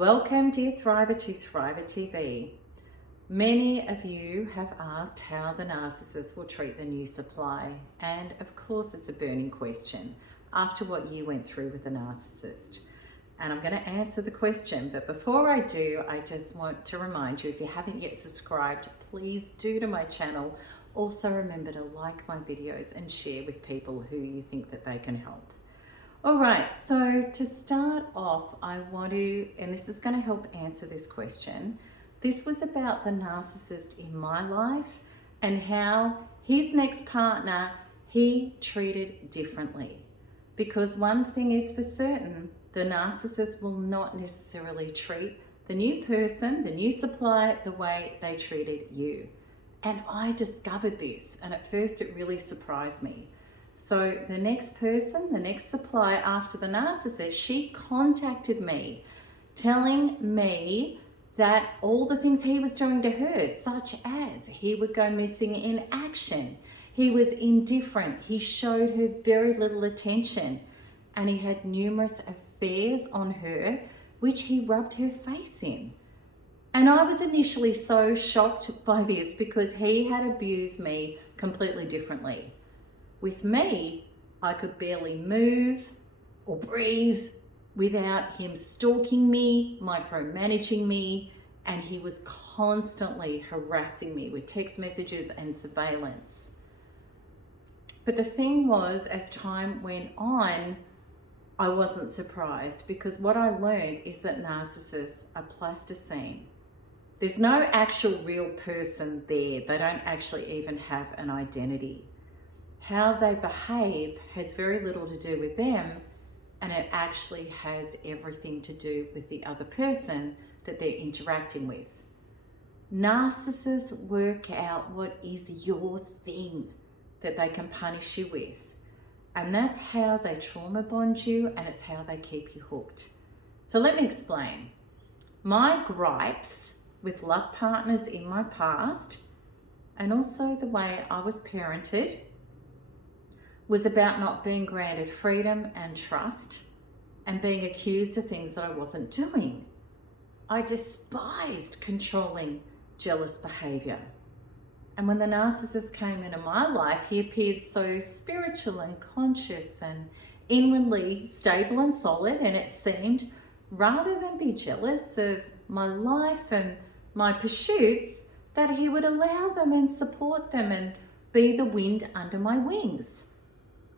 Welcome, dear Thriver, to Thriver TV. Many of you have asked how the narcissist will treat the new supply, and of course it's a burning question after what you went through with the narcissist. And I'm going to answer the question, but before I do, I just want to remind you, if you haven't yet subscribed, please do to my channel. Also remember to like my videos and share with people who you think that they can help. All right, so to start off, I want to, and this is going to help answer this question. This was about the narcissist in my life and how his next partner he treated differently. Because one thing is for certain, the narcissist will not necessarily treat the new person, the new supply, the way they treated you. And I discovered this, and at first it really surprised me. So the next person, the next supply after the narcissist, she contacted me telling me that all the things he was doing to her, such as he would go missing in action, he was indifferent, he showed her very little attention, and he had numerous affairs on her, which he rubbed her face in. And I was initially so shocked by this because he had abused me completely differently. With me, I could barely move or breathe without him stalking me, micromanaging me, and he was constantly harassing me with text messages and surveillance. But the thing was, as time went on, I wasn't surprised, because what I learned is that narcissists are plasticine. There's no actual real person there. They don't actually even have an identity. How they behave has very little to do with them, and it actually has everything to do with the other person that they're interacting with. Narcissists work out what is your thing that they can punish you with. And that's how they trauma bond you, and it's how they keep you hooked. So let me explain. My gripes with love partners in my past, and also the way I was parented, was about not being granted freedom and trust and being accused of things that I wasn't doing. I despised controlling, jealous behavior. And when the narcissist came into my life, he appeared so spiritual and conscious and inwardly stable and solid, and it seemed, rather than be jealous of my life and my pursuits, that he would allow them and support them and be the wind under my wings.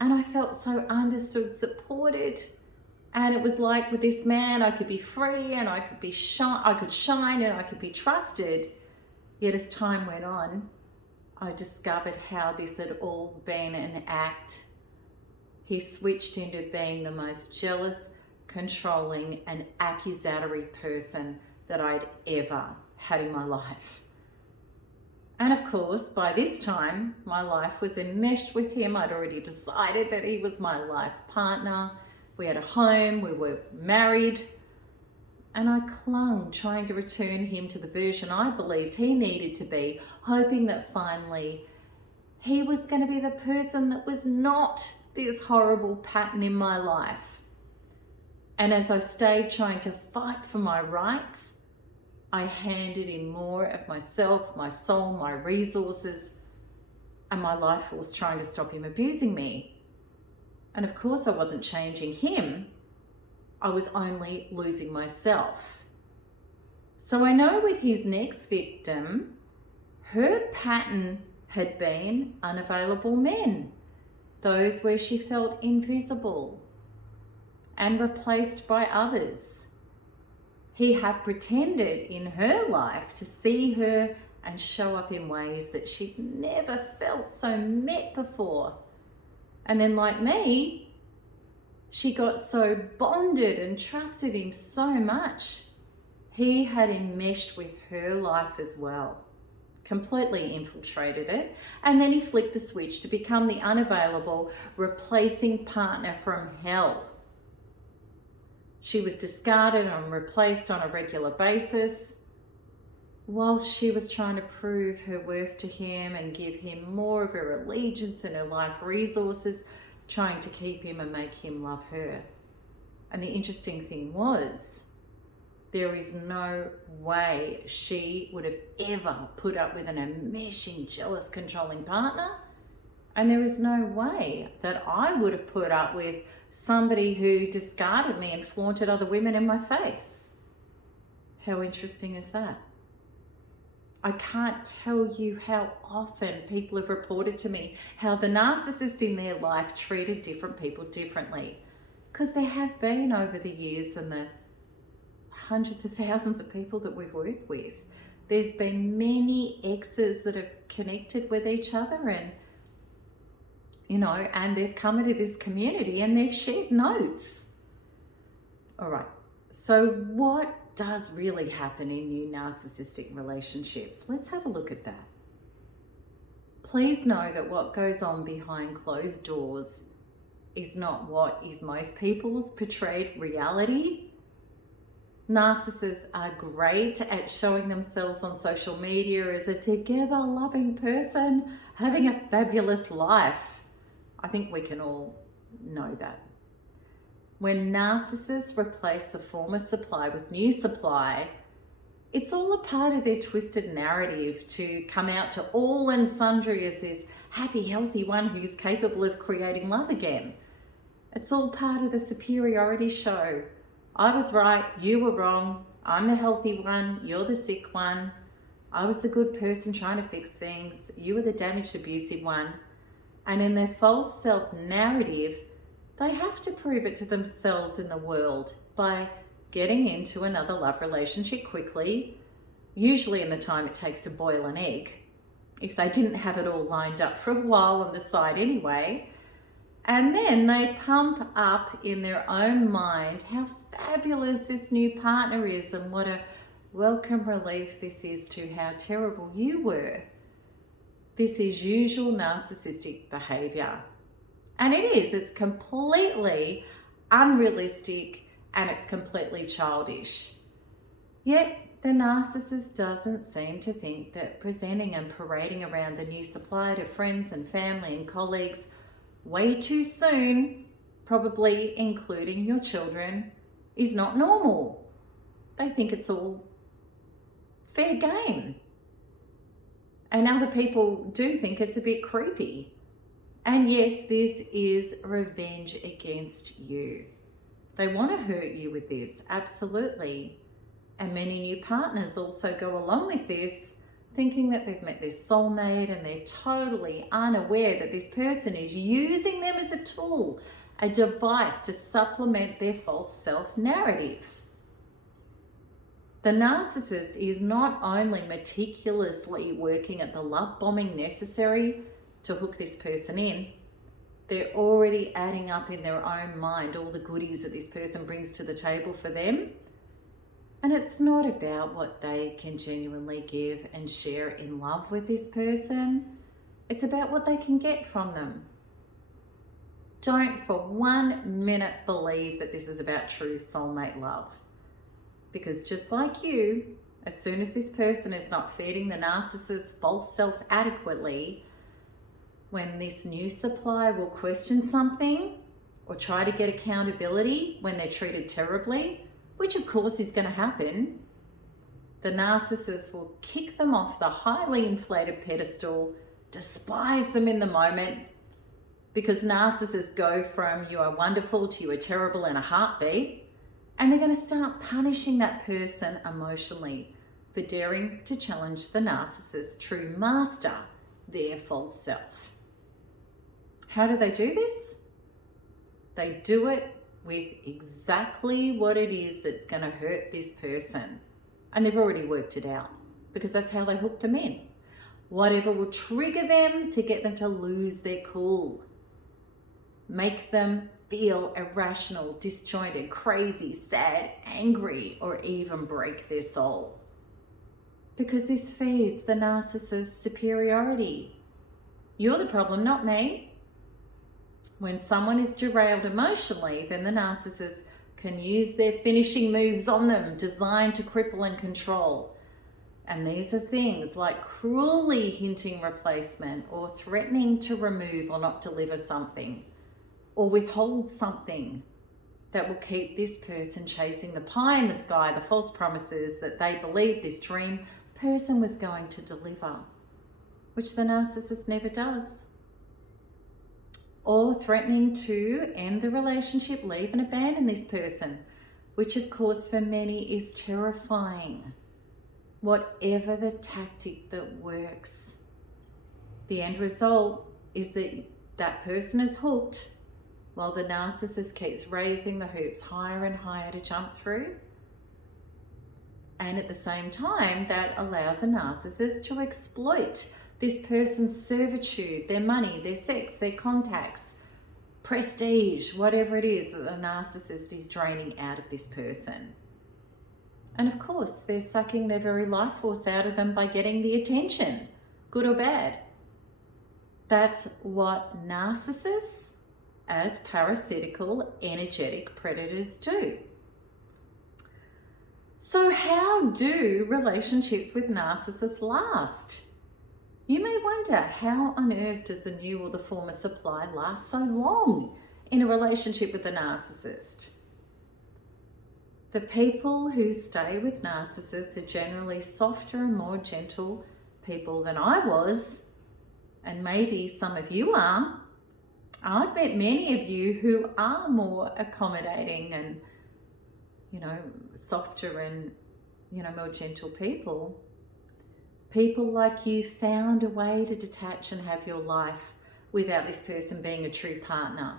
And I felt so understood, supported. And it was like with this man, I could be free and I could shine and I could be trusted. Yet as time went on, I discovered how this had all been an act. He switched into being the most jealous, controlling and accusatory person that I'd ever had in my life. And of course, by this time, my life was enmeshed with him. I'd already decided that he was my life partner. We had a home, we were married, and I clung, trying to return him to the version I believed he needed to be, hoping that finally he was going to be the person that was not this horrible pattern in my life. And as I stayed trying to fight for my rights, I handed in more of myself, my soul, my resources, and my life force trying to stop him abusing me. And of course I wasn't changing him, I was only losing myself. So I know with his next victim, her pattern had been unavailable men, those where she felt invisible and replaced by others. He had pretended in her life to see her and show up in ways that she'd never felt so met before. And then, like me, she got so bonded and trusted him so much. He had enmeshed with her life as well, completely infiltrated it, and then he flicked the switch to become the unavailable, replacing partner from hell. She was discarded and replaced on a regular basis, whilst she was trying to prove her worth to him and give him more of her allegiance and her life resources, trying to keep him and make him love her. And the interesting thing was, There is no way she would have ever put up with an enmeshing, jealous, controlling partner. And there is no way that I would have put up with somebody who discarded me and flaunted other women in my face. How interesting is that? I can't tell you how often people have reported to me how the narcissist in their life treated different people differently. Because there have been over the years and the hundreds of thousands of people that we've worked with, there's been many exes that have connected with each other and, you know, and they've come into this community and they've shared notes. All right, so what does really happen in new narcissistic relationships? Let's have a look at that. Please know that what goes on behind closed doors is not what is most people's portrayed reality. Narcissists are great at showing themselves on social media as a together loving person having a fabulous life. I think we can all know that. When narcissists replace the former supply with new supply, it's all a part of their twisted narrative to come out to all and sundry as this happy, healthy one who's capable of creating love again. It's all part of the superiority show. I was right, you were wrong. I'm the healthy one, you're the sick one. I was the good person trying to fix things. You were the damaged, abusive one. And in their false self-narrative, they have to prove it to themselves in the world by getting into another love relationship quickly, usually in the time it takes to boil an egg, if they didn't have it all lined up for a while on the side anyway. And then they pump up in their own mind how fabulous this new partner is and what a welcome relief this is to how terrible you were. This is usual narcissistic behavior. And it's completely unrealistic and it's completely childish. Yet the narcissist doesn't seem to think that presenting and parading around the new supply to friends and family and colleagues way too soon, probably including your children, is not normal. They think it's all fair game. And other people do think it's a bit creepy. And yes, this is revenge against you. They want to hurt you with this, absolutely. And many new partners also go along with this, thinking that they've met their soulmate and they're totally unaware that this person is using them as a tool, a device to supplement their false self-narrative. The narcissist is not only meticulously working at the love bombing necessary to hook this person in, they're already adding up in their own mind all the goodies that this person brings to the table for them. And it's not about what they can genuinely give and share in love with this person. It's about what they can get from them. Don't for 1 minute believe that this is about true soulmate love. Because just like you, as soon as this person is not feeding the narcissist's false self adequately, when this new supply will question something or try to get accountability when they're treated terribly, which of course is going to happen, the narcissist will kick them off the highly inflated pedestal, despise them in the moment, because narcissists go from you are wonderful to you are terrible in a heartbeat, and they're going to start punishing that person emotionally for daring to challenge the narcissist's true master, their false self. How do they do this? They do it with exactly what it is that's going to hurt this person. And they've already worked it out because that's how they hook them in. Whatever will trigger them to get them to lose their cool. Make them feel irrational, disjointed, crazy, sad, angry, or even break their soul. Because this feeds the narcissist's superiority. You're the problem, not me. When someone is derailed emotionally, then the narcissist can use their finishing moves on them, designed to cripple and control. And these are things like cruelly hinting replacement or threatening to remove or not deliver something or withhold something. that will keep this person chasing the pie in the sky, the false promises that they believe this dream person was going to deliver, which the narcissist never does. Or threatening to end the relationship, leave and abandon this person, which of course for many is terrifying. Whatever the tactic that works, the end result is that that person is hooked while the narcissist keeps raising the hoops higher and higher to jump through. And at the same time, that allows a narcissist to exploit this person's servitude, their money, their sex, their contacts, prestige, whatever it is that the narcissist is draining out of this person. And of course, they're sucking their very life force out of them by getting the attention, good or bad. That's what narcissists, as parasitical, energetic predators do. So how do relationships with narcissists last? You may wonder, how on earth does the new or the former supply last so long in a relationship with a narcissist? The people who stay with narcissists are generally softer and more gentle people than I was, and maybe some of you are. I've met many of you who are more accommodating and, softer and, more gentle people. People like you found a way to detach and have your life without this person being a true partner.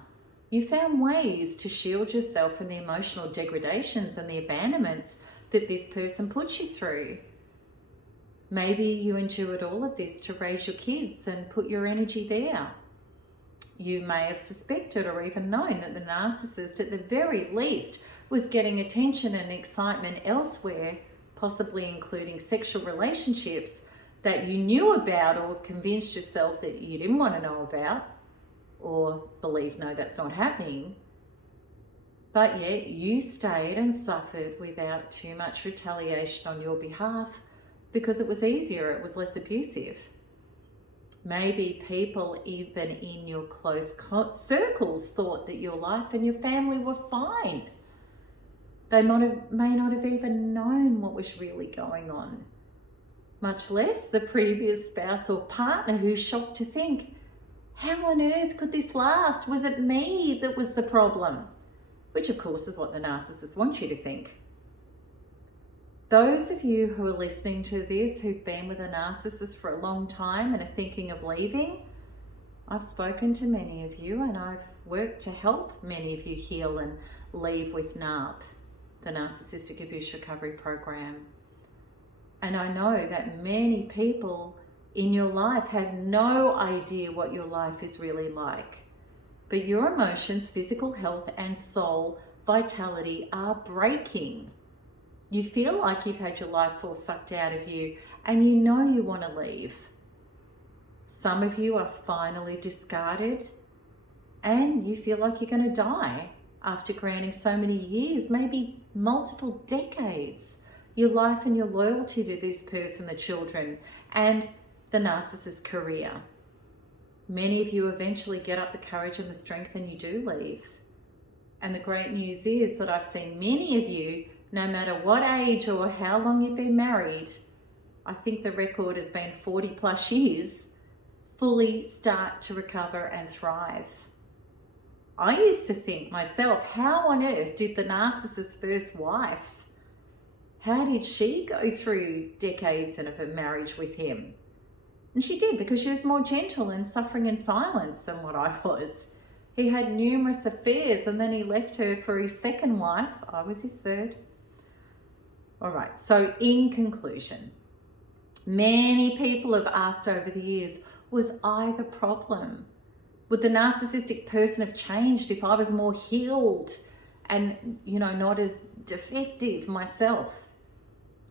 You found ways to shield yourself from the emotional degradations and the abandonments that this person puts you through. Maybe you endured all of this to raise your kids and put your energy there. You may have suspected or even known that the narcissist, at the very least, was getting attention and excitement elsewhere, possibly including sexual relationships that you knew about or convinced yourself that you didn't want to know about, or believe, no, that's not happening. But yet you stayed and suffered without too much retaliation on your behalf because it was easier, it was less abusive. Maybe people even in your close circles thought that your life and your family were fine. They may not have even known what was really going on, much less the previous spouse or partner who's shocked to think, how on earth could this last? Was it me that was the problem? Which of course is what the narcissist wants you to think. Those of you who are listening to this who've been with a narcissist for a long time and are thinking of leaving, I've spoken to many of you and I've worked to help many of you heal and leave with NARP, the Narcissistic Abuse Recovery Program. And I know that many people in your life have no idea what your life is really like. But your emotions, physical health and soul vitality are breaking. You feel like you've had your life force sucked out of you and you know you want to leave. Some of you are finally discarded and you feel like you're going to die after granting so many years, maybe multiple decades, your life and your loyalty to this person, the children, and the narcissist's career. Many of you eventually get up the courage and the strength and you do leave. And the great news is that I've seen many of you, no matter what age or how long you've been married, I think the record has been 40 plus years, fully start to recover and thrive. I used to think myself, how on earth did the narcissist's first wife, how did she go through decades of a marriage with him? And she did, because she was more gentle and suffering in silence than what I was. He had numerous affairs and then he left her for his second wife. I was his third. All right, so in conclusion, many people have asked over the years, was I the problem? Would the narcissistic person have changed if I was more healed and, not as defective myself?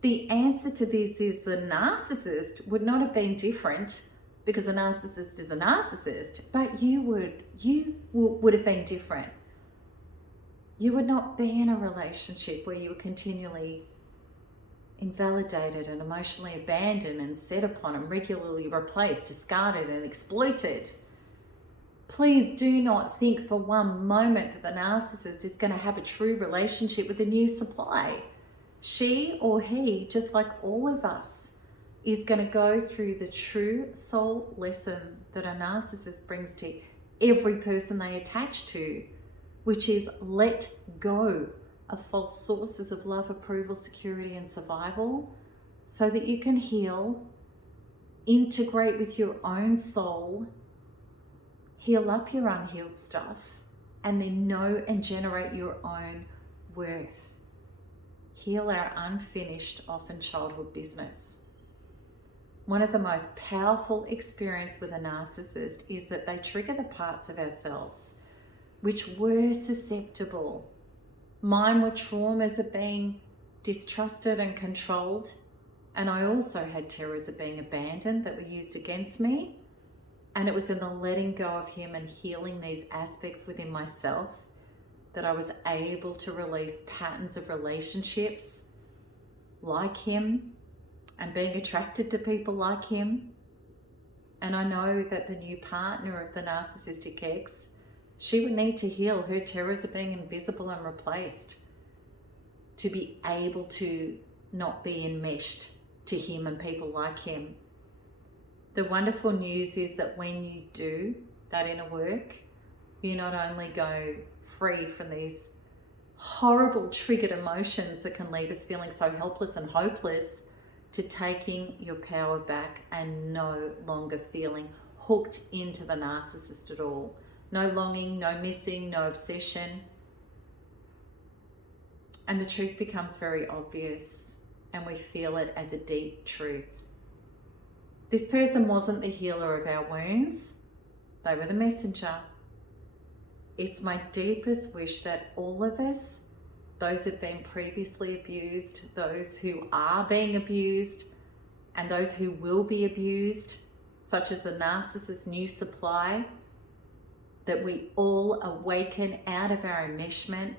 The answer to this is the narcissist would not have been different, because a narcissist is a narcissist, but you would have been different. You would not be in a relationship where you were continually invalidated and emotionally abandoned and set upon and regularly replaced, discarded and exploited. Please do not think for one moment that the narcissist is going to have a true relationship with the new supply. She or he, just like all of us, is going to go through the true soul lesson that a narcissist brings to every person they attach to, which is let go of false sources of love, approval, security, and survival so that you can heal, integrate with your own soul, heal up your unhealed stuff, and then know and generate your own worth. Heal our unfinished, often childhood business. One of the most powerful experiences with a narcissist is that they trigger the parts of ourselves which were susceptible. Mine were traumas of being distrusted and controlled, and I also had terrors of being abandoned that were used against me. And it was in the letting go of him and healing these aspects within myself that I was able to release patterns of relationships like him and being attracted to people like him. And I know that the new partner of the narcissistic ex, she would need to heal her terrors of being invisible and replaced to be able to not be enmeshed to him and people like him. The wonderful news is that when you do that inner work, you not only go free from these horrible triggered emotions that can leave us feeling so helpless and hopeless, to taking your power back and no longer feeling hooked into the narcissist at all. No longing, no missing, no obsession. And the truth becomes very obvious and we feel it as a deep truth. This person wasn't the healer of our wounds. They were the messenger. It's my deepest wish that all of us, those who've been previously abused, those who are being abused, and those who will be abused, such as the Narcissists New Supply, that we all awaken out of our enmeshment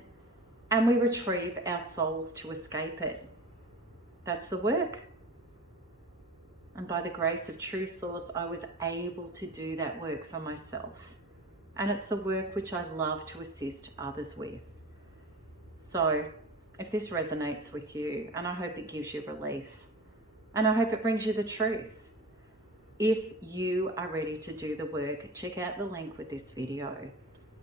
and we retrieve our souls to escape it. That's the work. And by the grace of True Source, I was able to do that work for myself. And it's the work which I love to assist others with. So if this resonates with you, and I hope it gives you relief, and I hope it brings you the truth, if you are ready to do the work, check out the link with this video,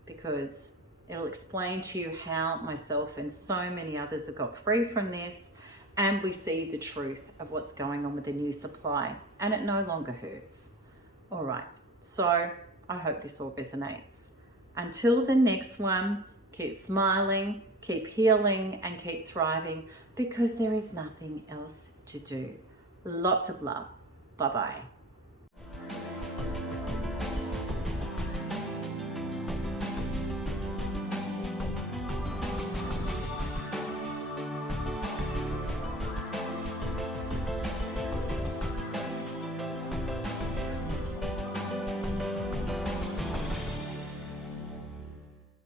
because it'll explain to you how myself and so many others have got free from this, and we see the truth of what's going on with the new supply, and it no longer hurts. All right, so I hope this all resonates. Until the next one, keep smiling, keep healing, and keep thriving, because there is nothing else to do. Lots of love. Bye-bye.